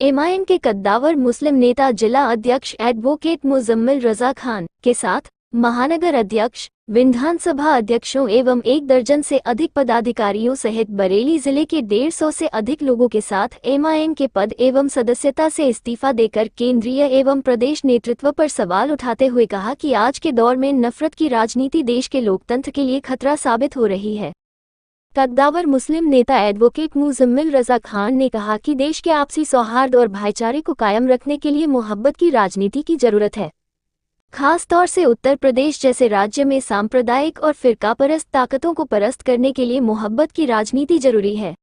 MIM के कद्दावर मुस्लिम नेता जिला अध्यक्ष एडवोकेट मुजम्मिल रजा खान के साथ महानगर अध्यक्ष, विधानसभा अध्यक्षों एवं 1 दर्जन से अधिक पदाधिकारियों सहित बरेली जिले के 150 से अधिक लोगों के साथ एमआईएम के पद एवं सदस्यता से इस्तीफा देकर केंद्रीय एवं प्रदेश नेतृत्व पर सवाल उठाते हुए कहा कि आज के दौर में नफरत की राजनीति देश के लोकतंत्र के लिए खतरा साबित हो रही है। कद्दावर मुस्लिम नेता एडवोकेट मुजम्मिल रजा खान ने कहा कि देश के आपसी सौहार्द और भाईचारे को कायम रखने के लिए मोहब्बत की राजनीति की जरूरत है। खास तौर से उत्तर प्रदेश जैसे राज्य में सांप्रदायिक और फिरकापरस्त ताकतों को परास्त करने के लिए मोहब्बत की राजनीति जरूरी है।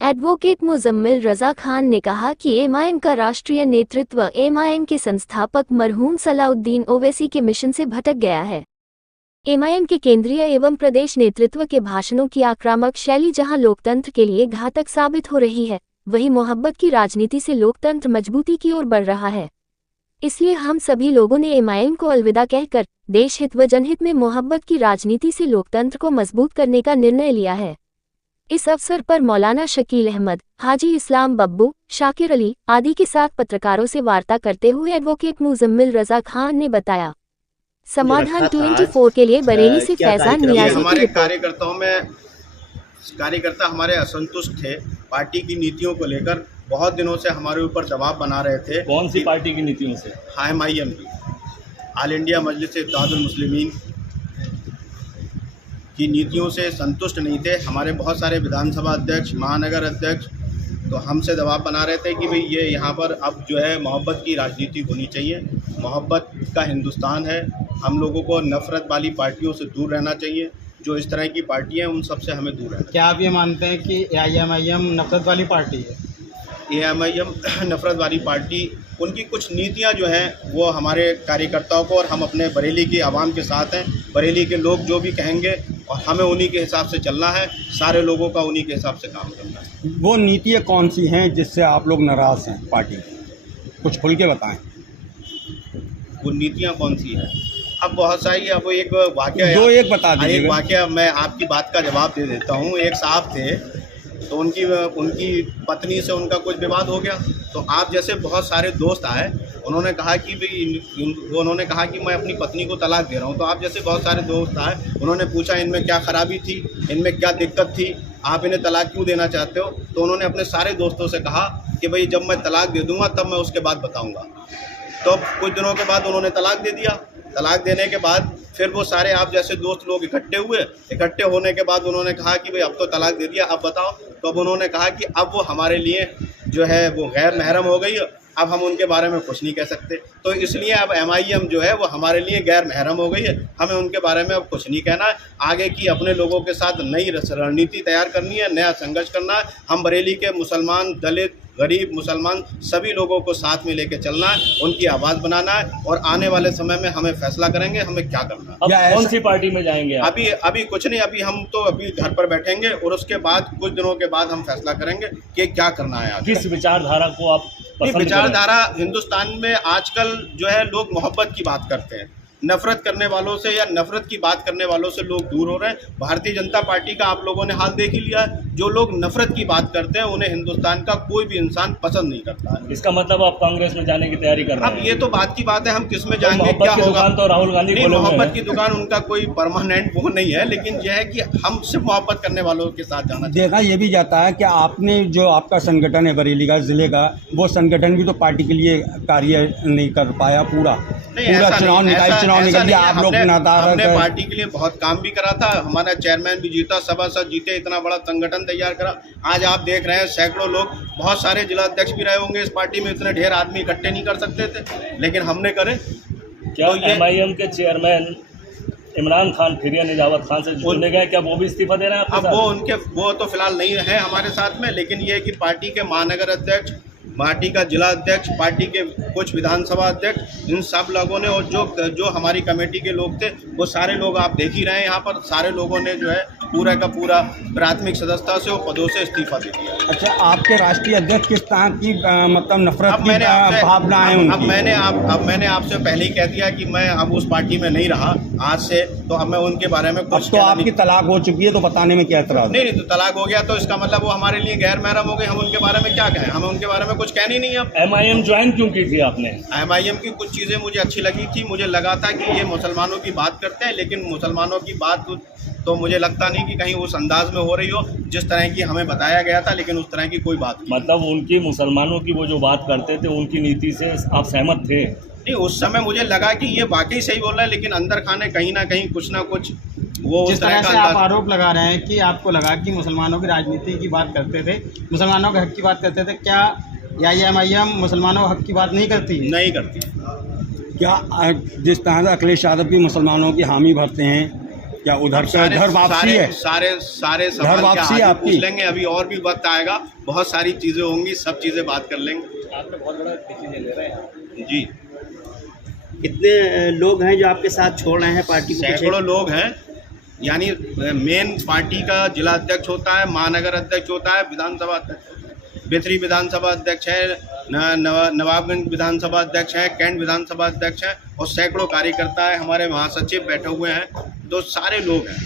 एडवोकेट मुजम्मिल रजा खान ने कहा कि एमआईएम का राष्ट्रीय नेतृत्व एमआईएम के संस्थापक मरहूम सलाउद्दीन ओवैसी के मिशन से भटक गया है। एमआईएम के केंद्रीय एवं प्रदेश नेतृत्व के भाषणों की आक्रामक शैली जहां लोकतंत्र के लिए घातक साबित हो रही है, वहीं मोहब्बत की राजनीति से लोकतंत्र मजबूती की ओर बढ़ रहा है। इसलिए हम सभी लोगों ने एमआईएम को अलविदा कहकर देश हित व जनहित में मोहब्बत की राजनीति से लोकतंत्र को मजबूत करने का निर्णय लिया है। इस अवसर पर मौलाना शकील अहमद, हाजी इस्लाम बब्बू, शाकिर अली आदि के साथ पत्रकारों से वार्ता करते हुए एडवोकेट मुजम्मिल रजा खान ने बताया। समाधान 24 के लिए बरेली से फैजान नियाजी हमारे कार्यकर्ता हमारे असंतुष्ट थे पार्टी की नीतियों को लेकर। बहुत दिनों से हमारे ऊपर दबाव बना रहे थे। कौन सी पार्टी की नीतियों से? एमआईएम की, ऑल इंडिया मजलिस इत्तेहादुल मुस्लिमीन की नीतियों से संतुष्ट नहीं थे। हमारे बहुत सारे विधानसभा अध्यक्ष, महानगर अध्यक्ष तो हमसे दबाव बना रहे थे कि भाई ये यहाँ पर अब जो है मोहब्बत की राजनीति होनी चाहिए। मोहब्बत का हिंदुस्तान है, हम लोगों को नफ़रत वाली पार्टियों से दूर रहना चाहिए। जो इस तरह की पार्टियाँ हैं उन सब से हमें दूर रहना। क्या आप ये मानते हैं कि एमआईएम नफरत वाली पार्टी है? एमआईएम नफरत वाली पार्टी, उनकी कुछ नीतियां जो हैं वो हमारे कार्यकर्ताओं को, और हम अपने बरेली की आवाम के साथ हैं। बरेली के लोग जो भी कहेंगे और हमें उन्हीं के हिसाब से चलना है, सारे लोगों का उन्हीं के हिसाब से काम करना है। वो नीतियाँ कौन सी हैं जिससे आप लोग नाराज़ हैं पार्टी की? कुछ खुल के बताएं। वो नीतियाँ कौन सी हैं? अब बहुत सारी, अब एक वाकया, एक बता दीजिए। एक वाकया मैं आपकी बात का जवाब दे देता हूँ। एक साहब थे तो उनकी पत्नी से उनका कुछ विवाद हो गया, तो आप जैसे बहुत सारे दोस्त आए, उन्होंने कहा कि मैं अपनी पत्नी को तलाक दे रहा हूं। तो आप जैसे बहुत सारे दोस्त आए, उन्होंने पूछा इनमें क्या खराबी थी, इनमें क्या दिक्कत थी, आप इन्हें तलाक क्यों देना चाहते हो? तो उन्होंने अपने सारे दोस्तों से कहा कि भाई जब मैं तलाक दे दूंगा तब मैं उसके बाद बताऊँगा। तो कुछ दिनों के बाद उन्होंने तलाक दे दिया। तलाक देने के बाद फिर वो सारे आप जैसे दोस्त लोग इकट्ठे हुए। इकट्ठे होने के बाद उन्होंने कहा कि भाई अब तो तलाक दे दिया, अब बताओ। तो अब उन्होंने कहा कि अब वो हमारे लिए जो है वो गैर महरम हो गई है, अब हम उनके बारे में कुछ नहीं कह सकते। तो इसलिए अब एमआईएम जो है वो हमारे लिए गैर महरम हो गई है, हमें उनके बारे में अब कुछ नहीं कहना है। आगे की अपने लोगों के साथ नई रणनीति तैयार करनी है, नया संघर्ष करना है। हम बरेली के मुसलमान, दलित, गरीब, मुसलमान सभी लोगों को साथ में लेके चलना है, उनकी आवाज़ बनाना है, और आने वाले समय में हमें फैसला करेंगे हमें क्या करना है। अब कौन सी पार्टी में जाएंगे आप? अभी कुछ नहीं, अभी घर पर बैठेंगे और उसके बाद कुछ दिनों के बाद हम फैसला करेंगे कि क्या करना है। किस विचारधारा को आप पसंद विचारधारा? हिंदुस्तान में आजकल जो है लोग मोहब्बत की बात करते हैं, नफरत करने वालों से या नफरत की बात करने वालों से लोग दूर हो रहे हैं। भारतीय जनता पार्टी का आप लोगों ने हाल देख ही लिया है। जो लोग नफरत की बात करते हैं उन्हें हिंदुस्तान का कोई भी इंसान पसंद नहीं करता है। इसका मतलब आप कांग्रेस में जाने की तैयारी कर रहे हैं? अब ये तो बात की बात है, हम किस में जाएंगे, क्या होगा। तो राहुल गांधी नहीं, मोहब्बत की दुकान उनका कोई परमानेंट वो नहीं है, लेकिन यह है कि हम सिर्फ मोहब्बत करने वालों के साथ जाना। देखा ये भी जाता है कि आपने जो आपका संगठन है बरेली का, जिले का, वो संगठन भी तो पार्टी के लिए कार्य नहीं कर पाया पूरा चुनाव निकल गया। आप लोग हमने पार्टी के लिए बहुत काम भी करा था, हमारा चेयरमैन भी जीता, सभासद जीते, इतना बड़ा संगठन तैयार करा। आज आप देख रहे हैं सैकड़ों लोग, बहुत सारे जिला अध्यक्ष भी रहे होंगे इस पार्टी में, इतने ढेर आदमी इकट्ठे नहीं कर सकते थे, लेकिन हमने करे। क्या एमआईएम के चेयरमैन इमरान खान फिरिया निजावत खान से जुड़ने गए, क्या वो भी इस्तीफा दे रहे हैं? अब वो तो फिलहाल नहीं है हमारे साथ में, लेकिन ये कि पार्टी के महानगर अध्यक्ष, पार्टी का जिला अध्यक्ष, पार्टी के कुछ विधानसभा अध्यक्ष, इन सब लोगों ने, और जो हमारी कमेटी के लोग थे वो सारे लोग आप देख ही रहे हैं यहाँ पर, सारे लोगों ने जो है पूरा का पूरा प्राथमिक सदस्यता से वो पदों से इस्तीफा दे दिया। अच्छा, आपके राष्ट्रीय अध्यक्ष किस तरह की मतलब नफरत की भावना है उनकी? अब मैंने आपसे पहले ही कह दिया कि मैं अब उस पार्टी में नहीं रहा आज से, तो अब मैं उनके बारे में कुछ। तो आपकी तलाक हो चुकी है तो बताने में क्या एतराज? नहीं, तो तलाक हो गया तो इसका मतलब वो हमारे लिए गैर महरम हो गए, हम उनके बारे में क्या कहें, हमें उनके बारे में कुछ कुछ कहनी नहीं अब। MIM ज्वाइन क्यों की थी आपने? MIM की कुछ चीज़ें मुझे अच्छी लगी थी, मुझे लगा था कि ये मुसलमानों की बात करते हैं, लेकिन मुसलमानों की बात तो मुझे लगता नहीं कि कहीं उस अंदाज में हो रही हो जिस तरह की हमें बताया गया था, लेकिन उस तरह की कोई बात नहीं। मतलब उनकी मुसलमानों की वो जो बात करते थे उनकी नीति से आप सहमत थे? नहीं, उस समय मुझे लगा कि ये वाकई सही बोल रहा है, लेकिन अंदर खाने कहीं ना कुछ वो जिस उस तरह का से आप अंदाज। आरोप लगा रहे हैं कि आपको लगा कि मुसलमानों की राजनीति की बात करते थे, मुसलमानों के हक की बात करते थे, क्या MIM मुसलमानों के हक की बात नहीं करती? नहीं करती। क्या जिस तरह से अखिलेश यादव भी मुसलमानों की हामी भरते हैं, क्या उधर से घर वापसी है? सारे सवाल वापसी के आगे आपकी? पूछ लेंगे, अभी और भी वक्त आएगा, बहुत सारी चीज़ें होंगी, सब चीज़ें बात कर लेंगे। आपने बहुत बड़ा डिसीजन ले रहे हैं। जी, कितने लोग हैं जो आपके साथ छोड़ रहे हैं पार्टी को? सैकड़ों लोग हैं, यानी मेन पार्टी का जिला अध्यक्ष होता है, महानगर अध्यक्छ होता है, विधानसभा अध्यक्ष, बेतरी विधानसभा अध्यक्ष है, नवाबगंज विधानसभा अध्यक्ष है, कैंट विधानसभा अध्यक्ष है, और सैकड़ों कार्यकर्ता है, हमारे महासचिव बैठे हुए हैं, तो सारे लोग हैं।